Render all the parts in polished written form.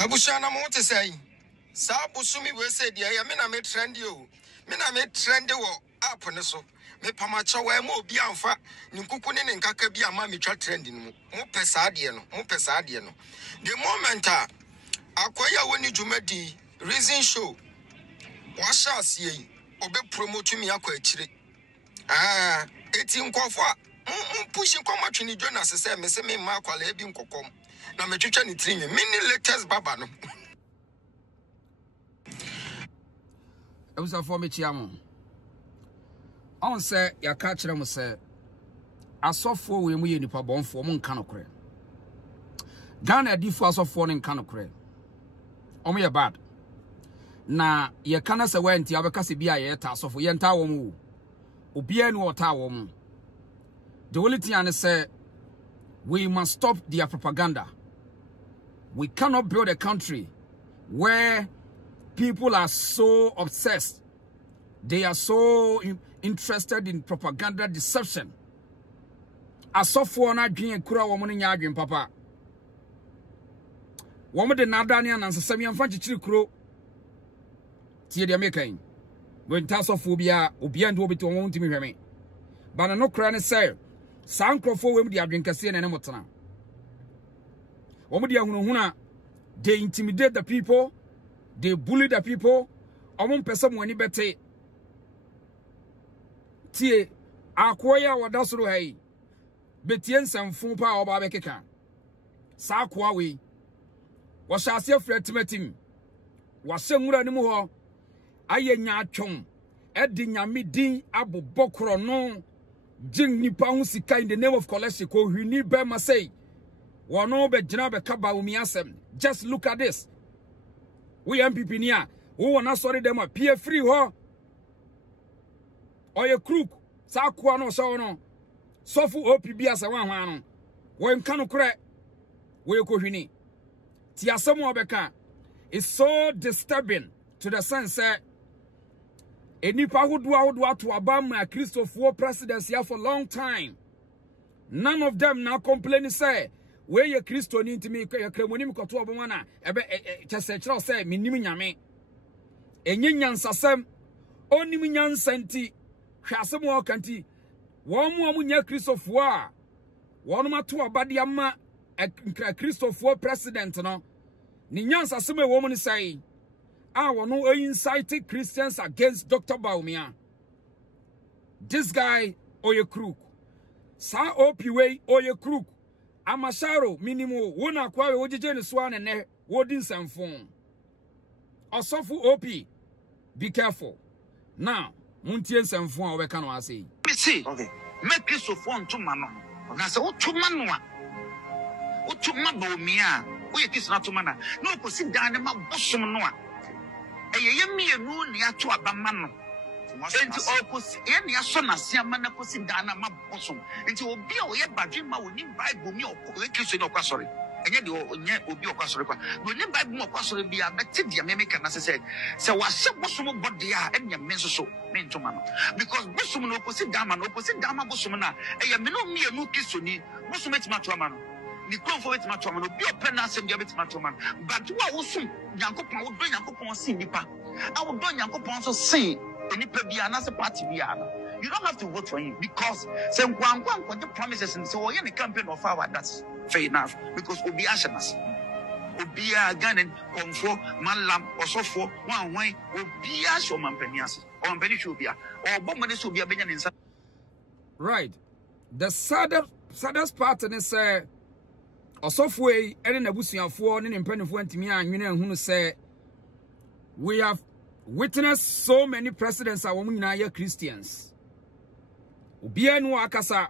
Abushana mo te say. Sa busumi we say dia ya me na me trend yo. Me na me trend wo app ne so. Me pamacha wa mo obi amfa ni nkuku ne nkaka bi ama me twa trend ni mu. Mo pesa de no. Mo pesa de no. The moment akoya woni dwumadi reason show. Wa sha asie obe promote me akwa akire. Eti nkofo pushing come at ni Jonas say me say me ma kwala ebi nkokom. Na me twetwa ni tiri mini latest baba no. Osofo me chiamo. On say ya ka kire mo say Asofour we mu ye nipa bonfo mo nka no kore. Ghana difo Asofour ne nka no kore. Omo ye bad. Na ye kana se wenti abeka se bia ye ta Asofour ye nta wo mu. Obia no ota wo mu. The only thing I say, we must stop their propaganda. We cannot build a country where people are so obsessed. They are so interested in propaganda deception. Asofour na dwen kura wo mun nya adwen papa. Wo mu de nadane anansesam yemfa chichiri kuro. Tie de mekan. When Asofour bia obia ndo obeto wo ntimi hweme. Bana no kura ne say Sankrofo we mu di adwenkase na ne motena. Wo mu di ahunuhuna, they intimidate the people, they bully the people. Omon pese mo ani bete. Tie akoya wadasoro hai. Betie nsamfu pa oba bekeka. Sa akoa we. Wo hyase afretimatim. Wo hye nwura ni mu ho. Aye nya atwom. Edi nyame din abobokro no. Jing nipa hu sika in the name of collection ko hwini be ma say wono be gina be ka Bawumia asem. Just look at this. We MPP ni a wo wona sorry dem a pie free ho oye crook sa kwa no so no sofu OPB asa wan hwan no wo nka no kore wo ko hwini ti asem obeka is so disturbing to the sense that enipa hodo ato abam na Christopher presidency for long time. None of them now complaining say where ye Christo ni ntimi ye kremonim koto obon na ebe chese kire say minim nyame. Enye nyansasem onim nyansanti hwasem o kanti wo mu nya Christopher a wono mato abade ama Christopher president no ni nyansasem e wo mu ni say wono incited Christians against Dr. Bawumia. This guy oye crook. Sa opiwe oye crook. Amasharo minimo wona kwa we ojeje ne so ne wodin samfon. Osofo OP, be careful. Now, muntie samfon a we ka no ase. See, okay. Make Christopher to mano. Na se wo to mano a. Wo to Bawumia. Wo ye kisna to mana. No ko si dan ne ma bosom no a. Eye mienu ne ato abama no enti okosi ye ne aso na se ama na kosi dana ma bosom enti obi a oye badwe ma woni bible mi okọ ekristo ne okwasori enye de onye obi okwasori kwa no ne bible mo okwasori bia beti de me meka na se wa se bosom body a enye me nso me ntoma no because bosom no okosi dama bosom na eye me no mienu kristo ni bosom etima to ama no ni konfo etima to ama no bi open na asem dia betima to ama but wa wosum Yankopon wo do Yankopon sin nipa I will do Yankopon so sin nipa bia na se party bia no you don't have to vote for him because say nkwankwa the promises and so ye the campaign of our that's fair enough because obi ashanas obi a ganen konfo manlam Osofo wanwan obi asho mampaniase o mampani shobia o bomane so bia benya nsa. Right, the saddest part is say Osofo ene nabusuafo ne mpanifo antimi anwene ahunu say we have witnessed so many presidents a women are Christians. Obia no akasa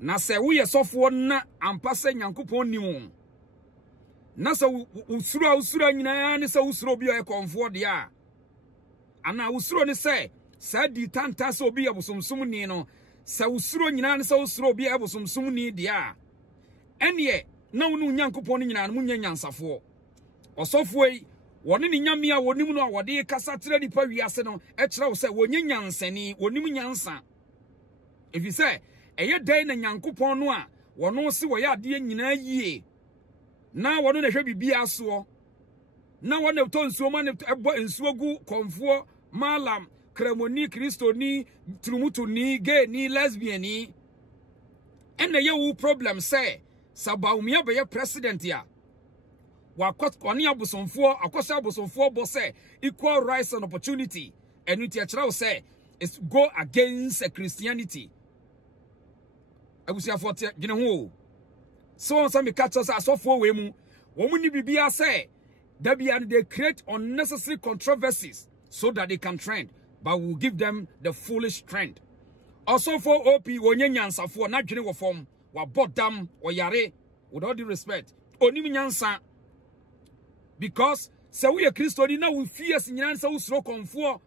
na se wo ye sofo na ampase Nyankopon nimu na se usura nyina ne se usuro bia e konfo de a ana usuro ne se di tanta se obi abosomsom ni no se usuro nyina ne se usuro bia abosomsom ni de a ene na wonu Nyankopon nyina no munya nyansafo Osofo woni ni nyame a wonim no a wode kasa tire nipa wiase no e kire wo se wonye nyansani wonim nyansa efise eye dai na Nyankopon no a wono se wo ya ade nyina yie na wono na hwe bibia so na wona to nsuo ma ne ebo nsuo gu konfo malam kremoni kristoni trumutuni gay ni lesbian ni ene ye wu problem say Bawumia be president ya wakot oni Abosomfour akosa Abosomfour bo say equal rights and opportunity and it actually say is go against Christianity abusia forte gine ho so some catch us Asofour we mu wo mu ni bibia say that be and they create unnecessary controversies so that they can trend, but we'll give them the foolish trend. Also for OP wonyansa for na dwene wo form wa bodam or yare with all due respect onim nyansa because say we a Christian na we fears nyansa wo sro konfo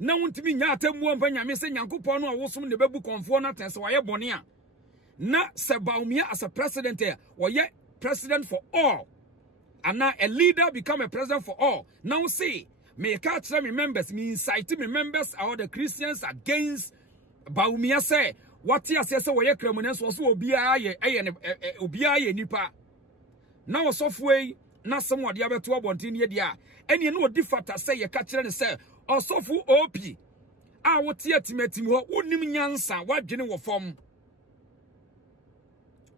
na wontimi nya atamu ampa nyame se nyankopon no awosom ne babu konfo na tense wa ye bone a na se Bawumia as a president here or ye president for all. And now a leader become a president for all. Now see, me catch me members, me incite me members or the Christians against Bawumia say, what he says we criminals was obiaye nipa. Now Osofo na someone the other 2 bontin ye dia. And you know different say you catch and say, Osofo OP. Ah what here timetim ho unim nyansa wa dwene wo form.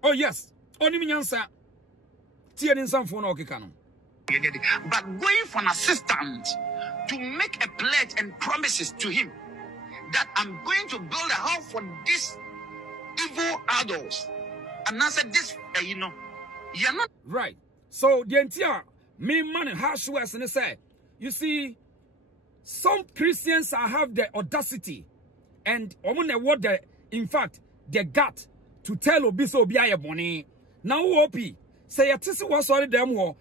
Oh yes, onim nyansa. But going for an assistant to make a pledge and promises to him that I'm going to build a house for these evil adults. And I said, this, you're not right. So the entire me man harsh words and say, you see, some Christians have the audacity and what the in fact the gut to tell Obiso Obiaye Boni. Now OP. Say yatisi wa sorry dem ho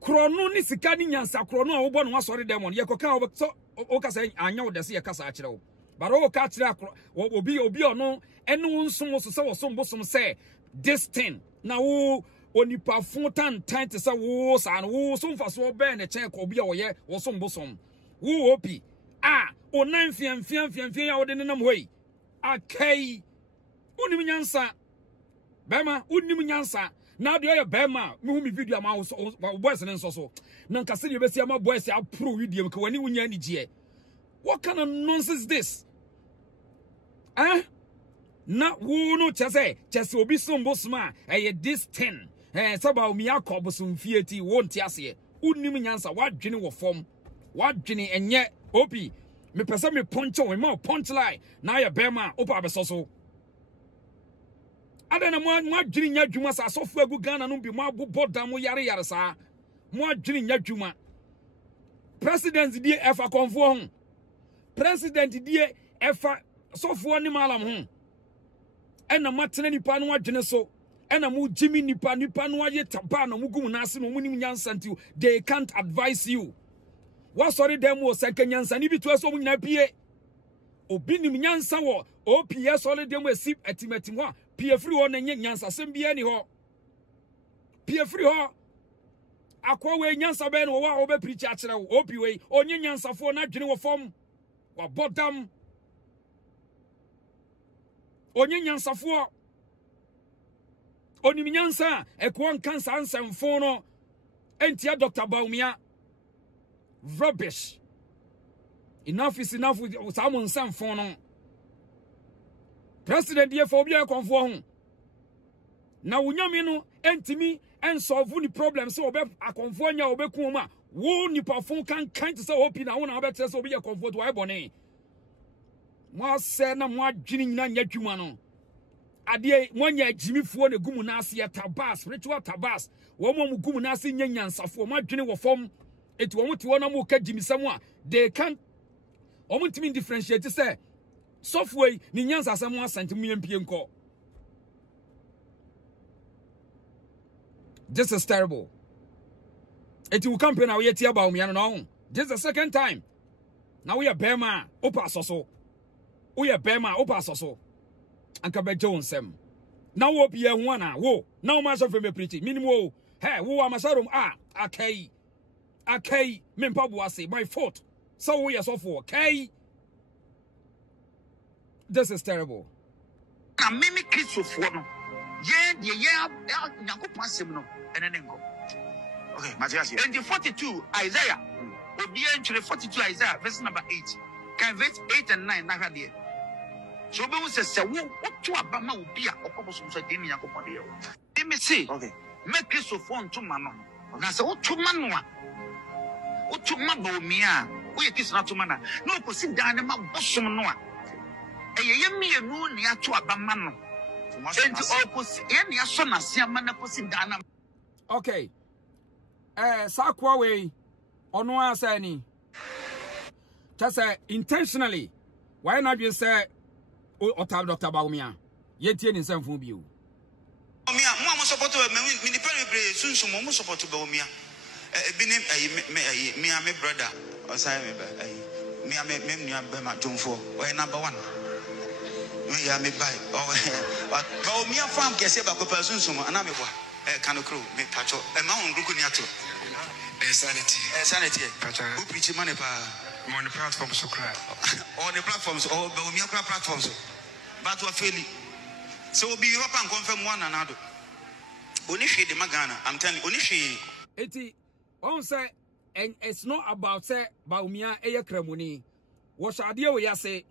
krono ni sika ni nyansa krono a wo bo no wa sorry dem ho ye koka wo so o ka say anya wo de se ye kasa a kire wo but wo ka kire obi ono ene wo nsom so se wo som bosom say this thing na wo onipa fun tan te say wo sa no wo som fa so be ne chen ko obi a wo ye wo som bosom wo opi o nan fian ya wo de nenam hoi akai unim nyansa bema unim nyansa. Now the other bema, me video ama boys and so. Nanka say you be see ama boys say approve video because when you nya ni je. What kind of nonsense is this? Na wo no chese obi som bosma this 10. So Bawumia ko Abosomfie ti won ti ase. Unim nyansa wadwene wo form. Wadwene enye opi. Me pese me punch on me punch line. Na ya bema opa abesoso. Adana mo adwiri nya dwuma sa Asofour agu Ghana no bi mo abobodam mo yare sa mo adwiri nya dwuma president die efa konfo ho president die efa Asofour ni malam ho ena matena nipa no adwene so ena mo jimi nipa no aye taba no mo gum na ase no mo nim nyansa nti they can't advise you what sorry dem wo senka nyansa ni bi to so mo nyina pie obi nim nyansa wo OPS solid dem esi atimatim ho pie free ho na nyansa sem bia ni ho pie free ho akwa we nyansa be no wa obe preach a kire wo opi we onye nyansafo na dwene wo fom wa bodam onye nyansafo onim nyansa ekwo nkansa ansemfo no entia Dr. Bawumia rubbish enough is enough with someone nsemfo no president die for bia konfo ho na wunyame no entimi and solve the problem so obe akonfo anya obeku ma wo nipa fon kan to say opi na wo na obe tese obi ye comfort wa ebone mo se na mo adwini nyina nya dwuma no ade mo nya agimifuo na gumu na ase tabas spiritual tabas wo mo gumu na ase nya nyansafo mo adwini wo fom eti wo moti wo na mo ka gimisam a they can o mo ntimi differentiate say software ni nyansa asam asante mu yempie nko. This is terrible. It will campaign now yet here Bawumia no. This is the second time. Now we are Bema, Opa Soso. We are Bema, Opa Soso. Anka be Jonesem. Now wo be one wo. Now ma so me preach. Minimum. Hey, wo amasarum akai. Akai mempa boase my fault. So we are so for okay. This is terrible. Na mimi Kristofour no. Ye nyankopon asem no enenengo Okay, Matias. And the 42 Isaiah. Obi entry 42 Isaiah verse number 8. Can verse 8 and 9 na here. So be we say what to abama obi a okobosom so dem yakopode ye. Let me see. Okay. Make Asofour to mano. Na say what to mano a. What to ma Bawumia. We kis na to mana. No ko si dan ma bosom no a. Eye mienu ni ato abama no. Enti opposite ye ni aso na se ama na ko si dan. Okay. Sakwa we ono asani. Just intentionally. Why not you say Otab Dr. Bawumia? Yentie ni nsɛmfo bi o. Bawumia mo am support me ni pere sunsun mo support Bawumia. Ebi ni me brother osai me nua be ma jomfo o number 1. Me ya me buy but Bawumia farm kese ba ko pere sunsun ana me boa kanokro me pacho e ma won gruku ni ato sanity who preach money pa on the platform so cry on the platforms or Bawumia platforms but we fail so be up and confirm one another only she the magana I'm telling you only she eti on say and it's not about say Bawumia eye kremuni wo shade we ya say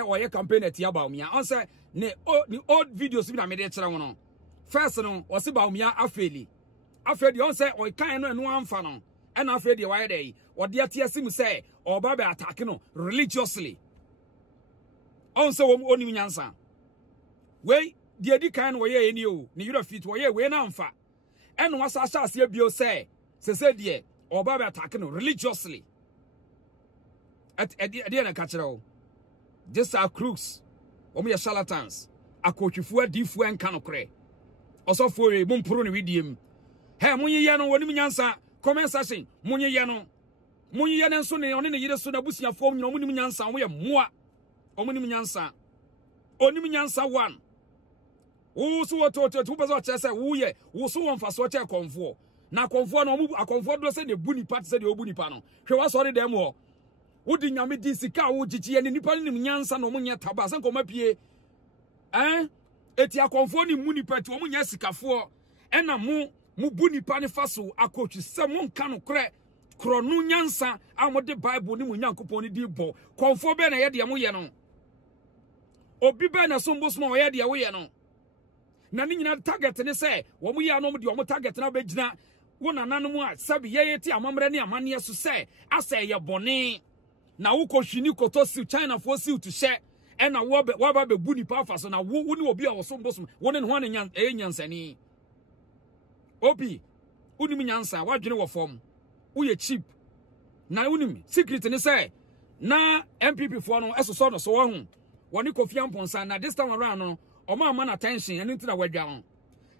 oye campaign etia Bawumia on say ne old videos bi na me de kire wono first no o se Bawumia afeli on say o kan no enu amfa no and afeli why dey o de atia sim say o ba be attack no religiously on say wo onim nyansa we de edi kan wo ye eni o ni yura fit wo ye we na amfa and wasa asase bio say se de o ba be attack no religiously at na ka kire o just are crooks o me charlatans akotwifu adifu enka no kre Osofo mo mporo ne widiem he munye ye no wonim nyansa comment section munye ye no nso ne one ne yire so na busuafo nyina omunim nyansa wo ye moa omunim nyansa onim nyansa 1 wo so woto wo bezo che se wo ye wo so won faso che konfo na konfo no akonfo do se ne buni part se de obuni pa no hwe wa so de dem ho wo di nyame di sika wo gigie ne nipa nim nyansa no munye taba se nkoma pie eti akonfo ni muni pet wo munya sikafo ena mu buni pa ne faso akotwi se mo nka no kronu nyansa amode bible ni munyankopon ni di bo konfo be na ye de mo ye no obi be na so mbosmo wo ye de wo ye no na ni nyina target ne se wo mu ye no mo de wo target na be gina wo nananom a sabi ye ti amamre ne amane so se asa ye bone na wo kohwini kotosi China fo siu to she ena wo ba be bu nipa afa so na wo ni obi a wo so mbosom wo ne ho ne nyansani obi unim nyansa wadwene wo fom wo ye cheap na unim secret ne say na MPP fo no esoso no so wo hu woni Kofi Amponsa na this time around no o ma man attention enu ntina wadwa ho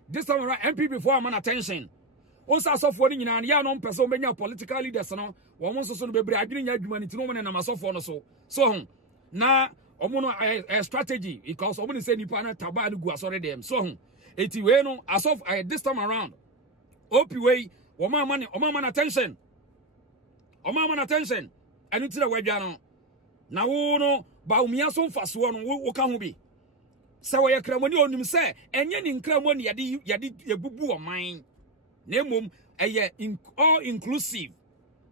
this time around MPP fo man attention o sa Asofo ni nyina ya no mpese o menya political leaders no wo mo so no bebre adwene nya adwuma ni tino mo ne na Asofo no so hu na omono a strategy because omono say nipa na taba no gu asore dem so eti we no Asofo this time around opi we o ma man attention anu tira wadwa no na wo no Bawumia so mfaso no wo ka ho bi se wo ye kramoni onim se enye ni nkramoni yade ebubu o man na mom eye all inclusive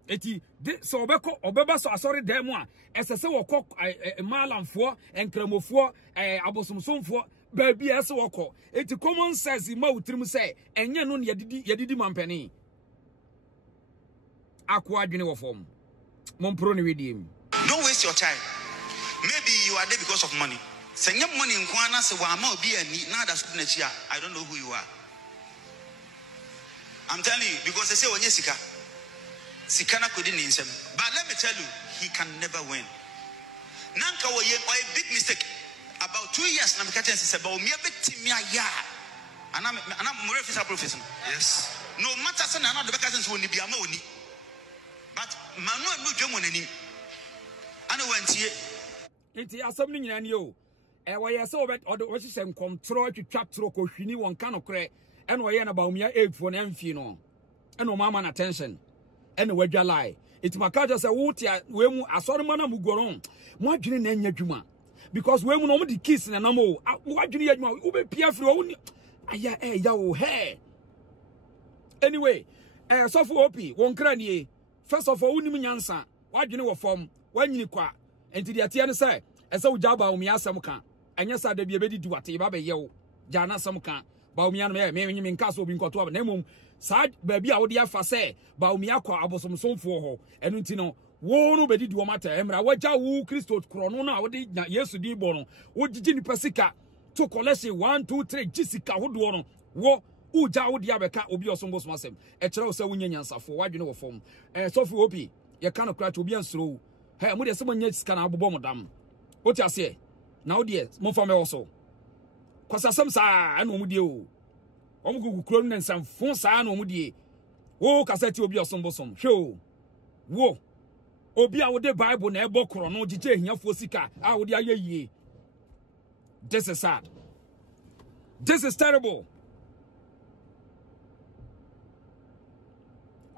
eti so obeba so asore dem a esese wo kọ malamfo enkramofo abosomfo ba bia ese wo kọ eti common sense ma utrim se enye no yadidi mampani akwa adwene wo fom mompro ne wediem. Don't waste your time. Maybe you are there because of money. Send your money in Kwana say wa ma obi ani na da student here. I don't know who you are. I'm telling you because they say onye sika. Sika na kodi ni nsem. But let me tell you, he can never win. Nanka wo a big mistake. About 2 years na mekata say Bawumia betimi aya. Ana more official professor. Yes. No matter say na do beka sense woni bia ma oni. But Manuel no dwemo nani. Ana wantie enti asam ni nyina ni o wo ye se obet odo wo hye nkontrol twitwa tro ko hwini won ka no kre ene wo ye na Bawumia efo na mfi no ene o mama na attention ene wadwa lie enti maka se wo tia we mu asore mana mu goron mo adwene na anya dwuma because we mu no mo di kiss na nam o wo adwene ya dwuma wo be pia firi wo aya ya wo he anyway Asofour opi won kra nie first of all unim nyansa wadwene wo fom wanyini kwa enti de atia ne se ese ugya Bawumia asem ka enye sa da bia bedi duwate ba be yewo gya na asem ka Bawumia no me nka so obi nkoto ba na mum sa ba bia wo de afa se Bawumia kwa Abosomfour ho enu nti no wo no bedi duwo mata emra wagya wo Kristo krono no a wo de Yesu di bo no wo gigi ni pasika to collection 1 2 3 gisika hodo no wo uja wo dia beka obi osombo asem e kire wo se wo nyanyansafo wadwene wo fom Asofour opi ye ka no kra to obi ansro he mo de se mo nya sika na abobom dam wo ti ase na wo de mo fa me wo so kwasasem sa ana omu die o omu gugukuro no nsamfo sa ana omu die wo kasati obi osombo som hwe wo obi a wo de Bible na ebo kro no gige hiafo sika a wo de ayeyie. This is sad. This is terrible.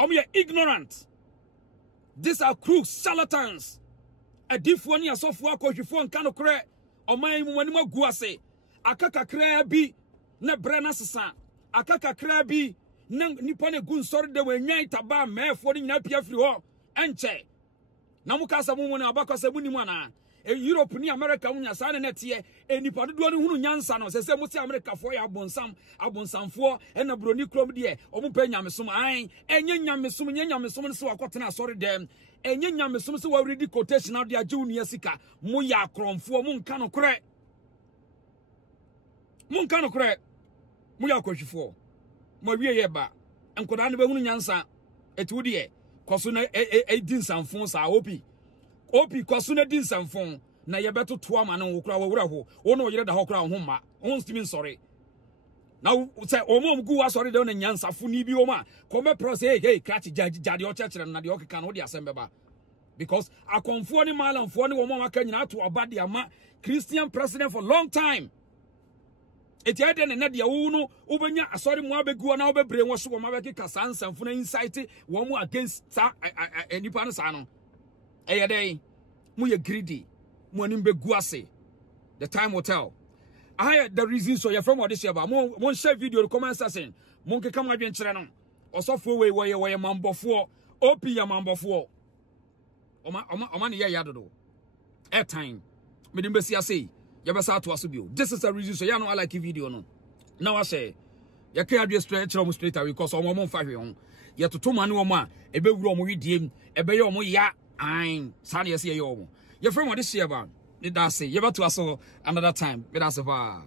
We are ignorant. These are crooks, charlatans. A different Asofour akohwefo nka no kre. Oman mu wani magu ase. Akaka kra bi na brana sesa. Akaka kra bi na nipa ne gu nsori de wanyan taba mefo ni nyina pia firi ho. Enche. Na muka sa mu ne abakose mu ni mu ana. Europe ni America munya sa ne tie enipa dodo ne hunu nyansa no se mo se America fo ya abonsamfo na broni krom de omu pa nyamesom an enye nyamesom ne se wakotena asori dem enye nyamesom se wa ready quotation na de ajewu ne sika mo ya akromfo mo nka no kore mo ya akwahwifo mo wie ye ba enkoda ne ba hunu nyansa etu de koso na di nsamfo sa opi kwaso na di nsamfon na yebeto to ama na wokura wowura ho wo no yire da ho kura ho ma ho ntimi nsore na say omom gu asore de na nyansafo ni bi o ma come pro say hey catch jade o chekere na de o keka no de asembe ba because akonfo ni malamfo ni wo mo aka nyina to oba de ama Christian president for long time eti ade ne de wo no obenya asore mu abegu na obebre wo so wo ma be keka sansamfo na insight wo mo against sa enipa no sa no day mu ye greedy mu anim be guase the time will tell. I had the reason so you from what this year ba mo share video comment section mo nke kam adwen kire no Osofo we mambofo opi ya mambofo oma ne ya dodo airtime me dim be sia say you be sa to aso bio. This is the reason so you know I like video no now I say you can adwen straight kire mo straight away because omo mo fa hwe ho ye toto mane omo a ebe wuro omo widiem ebe ye omo ya I'm sorry, I see you. Your friend, what is she about? Did I say you about to also another time? But that's about.